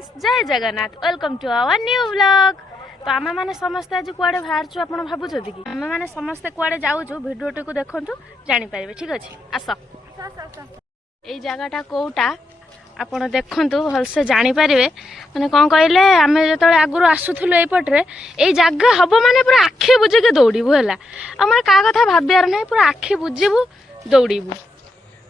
Friends जय Jagannath welcome to our new vlog. तो आम मैंने समस्ते आज कुआडे बाहरचु आप भावुं कि आम मैंने समस्ते कुआडे जाऊँ भिडियोटी को देखु जापर ठीक अच्छे आस यही जगटा कौटा आपण देखु भलसे जापर मैंने कौन कहले आम जो आगुरी आसूलु यपटे यही जगह हम मैंने पूरा आखि बुझे दौड़ू है आम क्या कथा भाबार ना पूरा आखि बुझू दौड़ू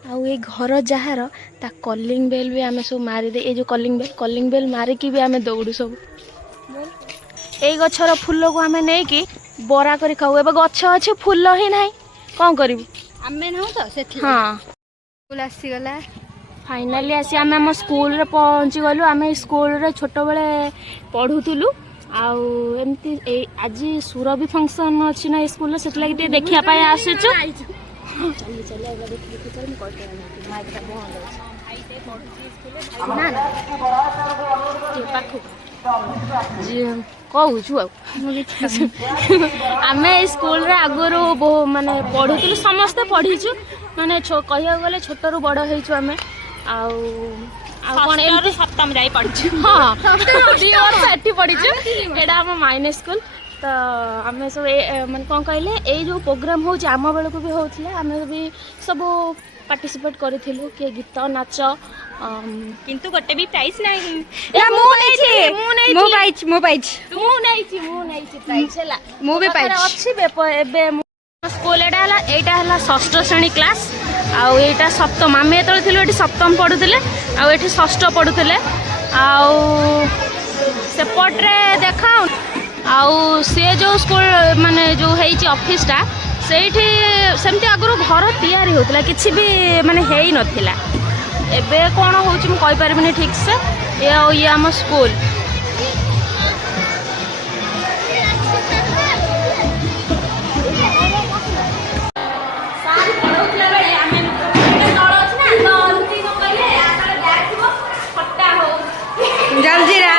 आउ ये घर जार ता कलिंग बेल भी आम सब मारिदे ये जो कलिंग बेल मारिकी भी आम दौड़ू सब यही गचर फूल को आम नहीं बरा कर खाऊ ए गछ अच्छे फूल ही ना कौन करूँ हाँ स्कूल आसीगला फाइनाली आसी आम आम स्कूल रे पहुँची गलु आम स्कूल रे छोट बेले पढ़ुलु आमती आज सुरभि फंक्शन अच्छी ना स्कूल से लगे देखा आसचु कहूँ आम स्कूल रे आगुरी माने पढ़ुलु समस्ते पढ़ीचु माने कह गले छोट रू बड़ होइछु आमे सप्तम जाई पढ़ीचु हाँ 2 वर्ष एठी पढ़ीचु एडा हम माइनस स्कूल तो आम सब माने कौन कहले ये जो प्रोग्राम हो आम बेलू भी होता आम भी सब पार्टिसिपेट करूँ किए गीत नाच किंतु गोटे भी प्राइज नहीं स्कूल एटा षष्ठ श्रेणी क्लास आउ एटा सप्तम आम ये सप्तम पढ़ुले आठी षष्ठ पढ़ुले सेपटे देखा आउ सी जो स्कूल माने जो ऑफिसटा सेठी सेमती आगुरी घर तैयारी होता किसी भी माने है ही नथिला एबे कौन होची मुझे कहीपरि ठीक से ये आम स्कूल जलजीरा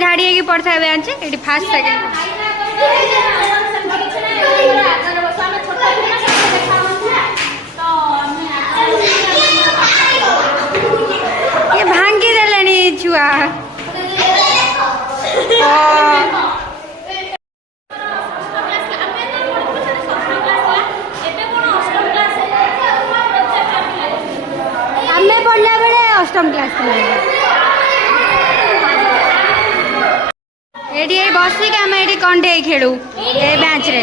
ढाड़ी पड़ता है फास्ट सेकेंड ये भांगी देले छुआ आमे पढ़ला बेले अष्टम क्लास एडी बसिक आम ये कंडे खेलु ए मैच रे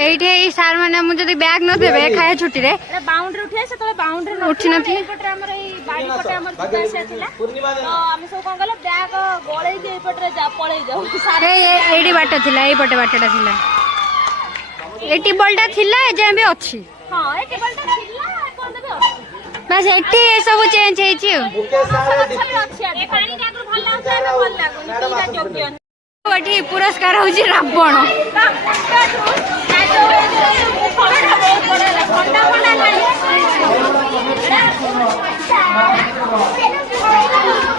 एठी सार माने मुझे जदी बैग न देबे खाया छुट्टी रे बाउंड्री उठे से तो बाउंड्री उठी नथि एपटे हमर ई बाड़ी पटे हमर जिता से थिला तो हम सब कोन गले बैग गळै के एपटे जा पळै जाऊ सारे एडी बाट थिला ए पटे बाटटा थिला एटी बॉलटा थिला ए जे भी अछि हां एटी बॉलटा थिला कोन देबे अछि बस एटी सब चेंज हे छी ए पानी जागरू भल लागछ ना भल लागो तीटा योग्य एटी पुरस्कार होजी रावण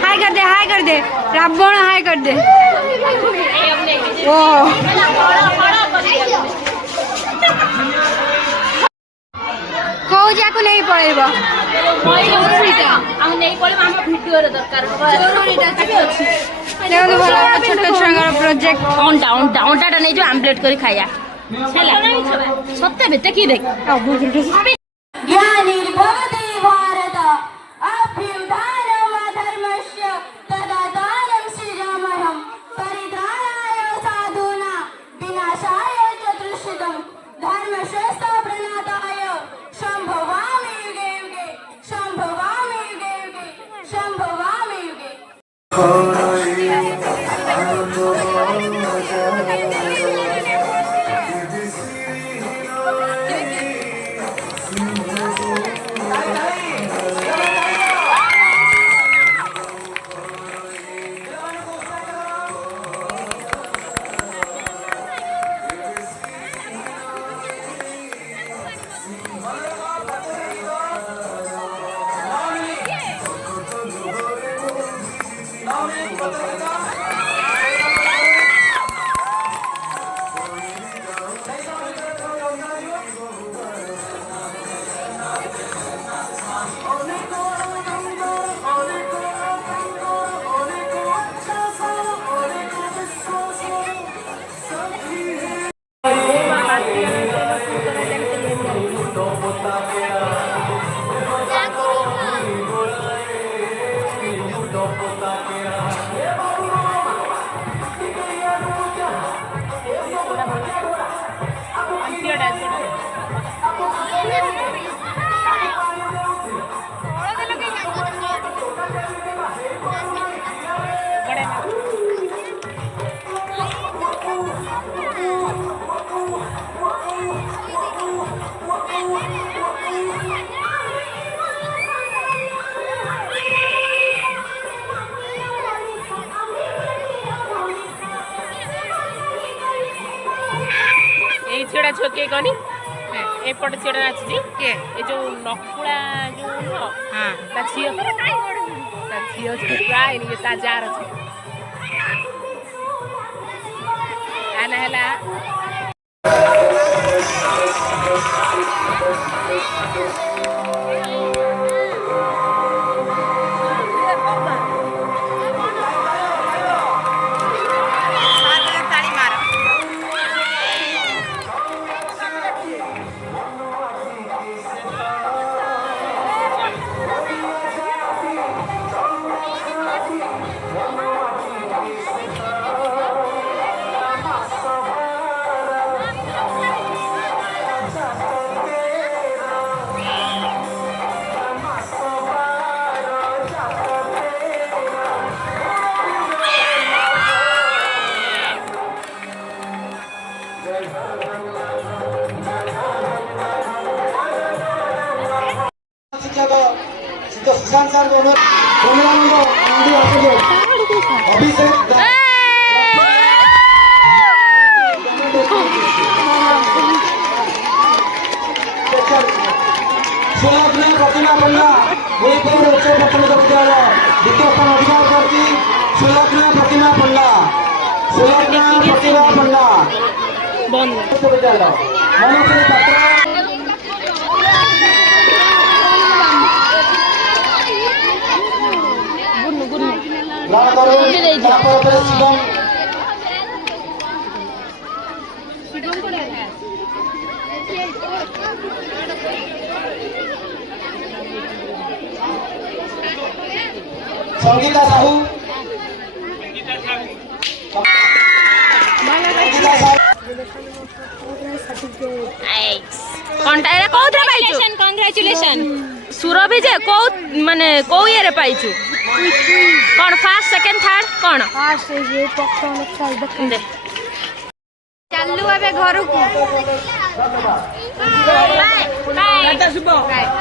हाय कर दे रावण हाय कर दे ओ कौ जाको नहीं पड़ेबा छोट छुआ प्रोजेक्ट अंडा नहीं जो आमलेट कर खाया सत्य बेटे की देख शंभवामी युगे युगे शंभवामी युगे युगे शंभवामी युगे ଝିଅଟା ଝିଅ କିଏ କହନି ଏପଟେ ଝିଅଟା ନାଚୁଛି କିଏ ଏ ଯୋଉ ନକୁଳା ଯୋଉ ନୁହଁ ତା ଝିଅ ପ୍ରାୟ ତା ଯାର ତା ନା ହେଲା शिक्षक सुशांत सर अभिषेक सुलग्न प्रतिमा पंडा उदयपुर उच्च प्राथमिक विद्यालय द्वितीय स्थान अधिकार करती सुलग्न प्रतिमा पंडा विद्यालय मनोश्री पात्र संगीता साहू कंग्रेचुलेशन सुरभि जे को माने को ये रे पाइछु कोन फर्स्ट सेकंड थर्ड कोन फास्ट ये पक्का दे चलू अबे घर को बाय बाय